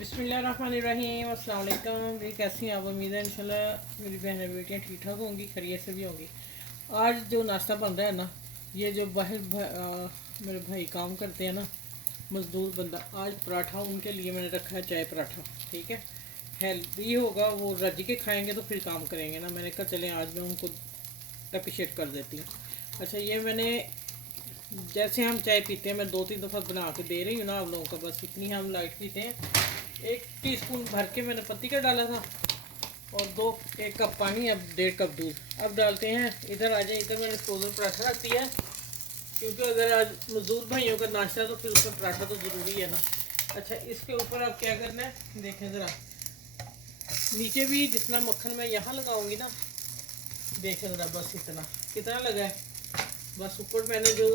बिस्मिल्लाहिर्रहमानिर्रहीम, अस्सलाम वालेकुम। भी कैसी हैं आप? उम्मीद है इंशाल्लाह मेरी बहनें बेटियाँ ठीक ठाक होंगी, खैरियत से भी होंगी। आज जो नाश्ता बन रहा है ना, ये जो मेरे भाई काम करते हैं ना, मज़दूर बंदा, आज पराठा उनके लिए मैंने रखा है, चाय पराठा। ठीक है, हेल्दी होगा, वो रज के खाएंगे तो फिर काम करेंगे ना। मैंने कहा चलें आज मैं उनको अप्रिशिएट कर देती हूँ। अच्छा, ये मैंने जैसे हम चाय पीते हैं, मैं 2-3 दफ़ा बना के दे रही हूँ ना आप लोगों को, बस इतनी हम लाइट पीते हैं। 1 टीस्पून भर के मैंने पत्ती का डाला था और 1 कप पानी, अब 1.5 कप दूध। अब डालते हैं, इधर आ जाए, इधर मैंने फ्रोजन पराठा रख दिया है, क्योंकि अगर आज मजदूर भाइयों का नाश्ता तो फिर उसमें पराठा तो ज़रूरी है ना। अच्छा, इसके ऊपर अब क्या करना है देखें ज़रा, नीचे भी जितना मक्खन मैं यहाँ लगाऊंगी ना, देखें ज़रा, बस इतना कितना लगा है। बस ऊपर मैंने जो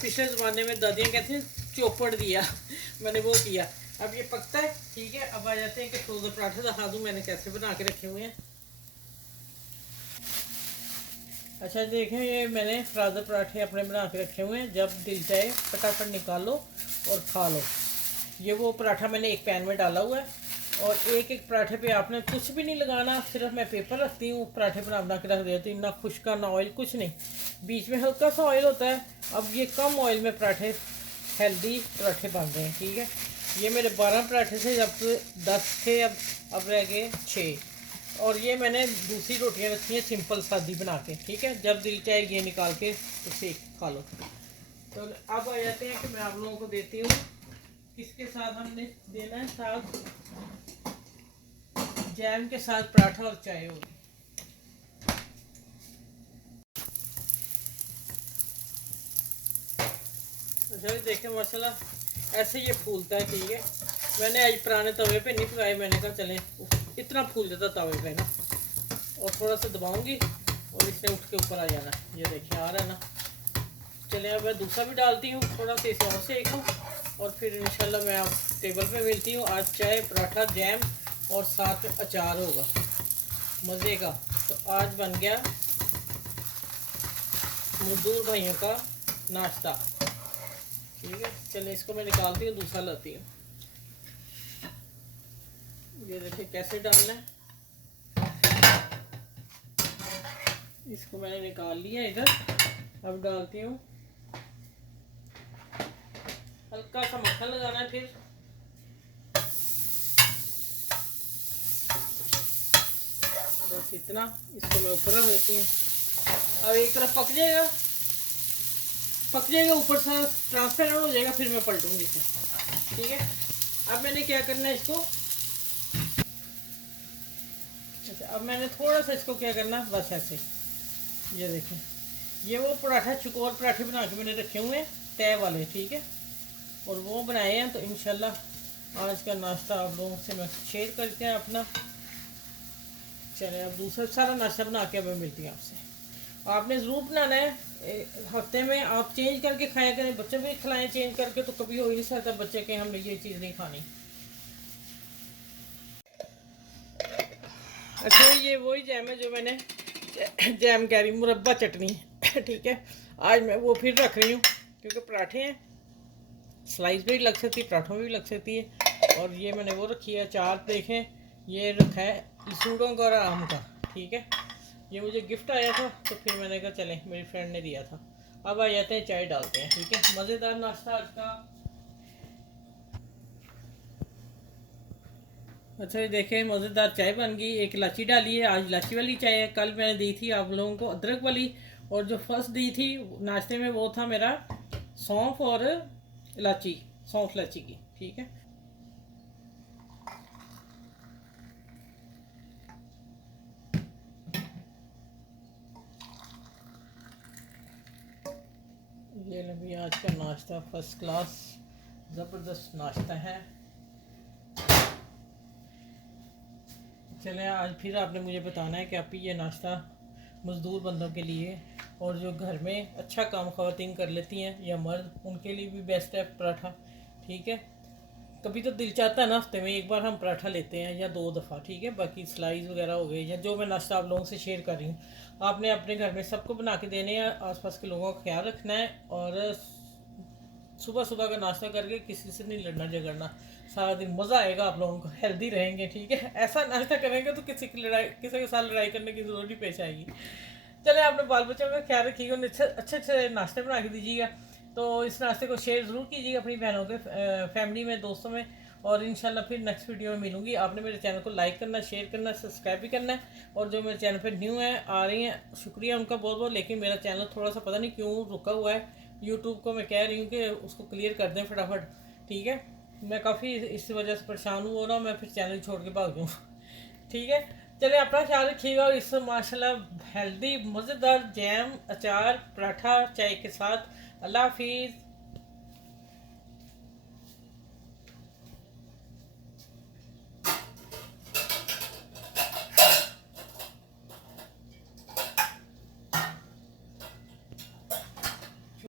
पिछले ज़माने में दादियाँ कहती हैं चौपड़ दिया मैंने वो किया। अब ये पकता है, ठीक है। अब आ जाते हैं कि फ्रोज़न पराठे दिखा दूँ मैंने कैसे बना के रखे हुए हैं। अच्छा देखें, ये मैंने फ्रोज़न पराठे अपने बना के रखे हुए हैं, जब दिल चाहे फटाफट निकालो और खा लो। ये वो पराठा मैंने एक पैन में डाला हुआ है, और एक एक पराठे पे आपने कुछ भी नहीं लगाना, सिर्फ मैं पेपर रखती हूँ, पराठे बना बना के रख देती हूँ, ना खुश्का ना ऑयल, कुछ नहीं। बीच में हल्का सा ऑयल होता है। अब ये कम ऑयल में पराठे, हेल्दी पराठे बन रहे हैं। ठीक है, ये मेरे 12 पराठे से जब 10 थे, अब रह गए 6। और ये मैंने दूसरी रोटियां रखी हैं सिंपल सादी बना के। ठीक है, जब दिल चाहे ये निकाल के तो सेक खा लो। तो अब आ जाते हैं कि मैं आप लोगों को देती हूँ किसके साथ हमने देना है, साथ जैम के साथ पराठा और चाय होगी। अच्छा देखें, माशाल्लाह ऐसे ये फूलता है। ठीक है, मैंने आज पुराने तवे पे नहीं पकाए, मैंने कहा चलें, इतना फूल जाता तवे पे ना। और थोड़ा सा दबाऊंगी और इसने उठ के ऊपर आ जाना। ये देखिए आ रहा है ना। चलिए अब मैं दूसरा भी डालती हूँ, थोड़ा सा इसे और सेक लूँ, और फिर इंशाल्लाह मैं आप टेबल पे मिलती हूँ। आज चाय पराठा जैम और साथ में अचार होगा मज़े का। तो आज बन गया मजदूर भाइयों का नाश्ता। ठीक है, चलिए इसको मैं निकालती हूँ, दूसरा लाती हूँ। ये देखिए कैसे डालना है, इसको मैंने निकाल लिया इधर। अब डालती हूँ, हल्का सा मक्खन लगाना है, फिर बस इतना। इसको मैं ऊपर रख देती हूँ। अब एक तरफ पक जाएगा, ऊपर से ट्रांसपेरेंट हो जाएगा, फिर मैं पलटूंगी इसे। ठीक है, अब मैंने क्या करना है इसको, अच्छा अब मैंने थोड़ा सा इसको क्या करना है, बस ऐसे। ये देखें, ये वो पराठा चुकोर पराठे बना के मैंने रखे हुए हैं तय वाले। ठीक है, और वो बनाए हैं, तो इंशाल्लाह आज का नाश्ता आप लोगों से मैं शेयर करते हैं अपना। चले अब दूसरा सारा नाश्ता बना के अब मैं मिलती हूँ आपसे। आपने ज़रूर बनाना है, हफ्ते में आप चेंज करके खाया करें, बच्चों को भी खिलाएं चेंज करके, तो कभी हो ही नहीं सकता बच्चे के हमने ये चीज़ नहीं खानी। अच्छा, ये वही जैम है जो मैंने जैम कह रही, मुरब्बा चटनी ठीक है, आज मैं वो फिर रख रही हूँ, क्योंकि पराठे हैं, स्लाइस भी लग सकती है, पराठों में भी लग सकती है। और ये मैंने वो रखी है अचार, देखें ये रखा है लसूड़ों का और आम का। ठीक है, ये मुझे गिफ्ट आया था, तो फिर मैंने कहा चलें, मेरी फ्रेंड ने दिया था। अब आ जाते हैं, चाय डालते हैं। ठीक है, मज़ेदार नाश्ता आज का। अच्छा ये देखें, मज़ेदार चाय बन गई। एक इलायची डाली है, आज इलायची वाली चाय है, कल मैंने दी थी आप लोगों को अदरक वाली, और जो फर्स्ट दी थी नाश्ते में वो था मेरा सौंफ और इलायची, सौंफ इलायची की। ठीक है, ये भी आज का नाश्ता फर्स्ट क्लास ज़बरदस्त नाश्ता है। चलें, आज फिर आपने मुझे बताना है कि आप ये नाश्ता मज़दूर बंदों के लिए, और जो घर में अच्छा काम ख़वातीन कर लेती हैं या मर्द, उनके लिए भी बेस्ट है पराठा। ठीक है, कभी तो दिल चाहता है ना हफ्ते में एक बार हम पराठा लेते हैं, या 2 दफ़ा। ठीक है, बाकी स्लाइस वगैरह हो गए, या जो मैं नाश्ता आप लोगों से शेयर कर रही हूँ, आपने अपने घर में सबको बना के देने हैं, आसपास के लोगों का ख्याल रखना है, और सुबह सुबह का नाश्ता करके किसी से नहीं लड़ना झगड़ना। सारा दिन मज़ा आएगा आप लोगों को, हेल्दी रहेंगे, ठीक है। ऐसा नाश्ता करेंगे तो किसी के साथ लड़ाई करने की ज़रूरत नहीं पेश आएगी। चले, अपने बाल बच्चों का ख्याल रखिएगा, उन्हें अच्छे अच्छे नाश्ते बना के दीजिएगा। तो इस नाश्ते को शेयर ज़रूर कीजिएगा अपनी बहनों के, फैमिली में, दोस्तों में। और इंशाल्लाह फिर नेक्स्ट वीडियो में मिलूंगी। आपने मेरे चैनल को लाइक करना, शेयर करना, सब्सक्राइब भी करना है। और जो मेरे चैनल पे न्यू है, आ रही हैं, शुक्रिया उनका बहुत बहुत। लेकिन मेरा चैनल थोड़ा सा पता नहीं क्यों रुका हुआ है। यूट्यूब को मैं कह रही हूँ कि उसको क्लियर कर दें फटाफट, ठीक है। मैं काफ़ी इस वजह से परेशान हूँ ना, मैं फिर चैनल छोड़ के भाग दूँ। ठीक है। चलिए, अपना ख्याल रखिएगा। और इस माशाल्लाह हेल्दी मज़ेदार जैम, अचार, पराठा, चाय के साथ। अल्लाह हाफिज़।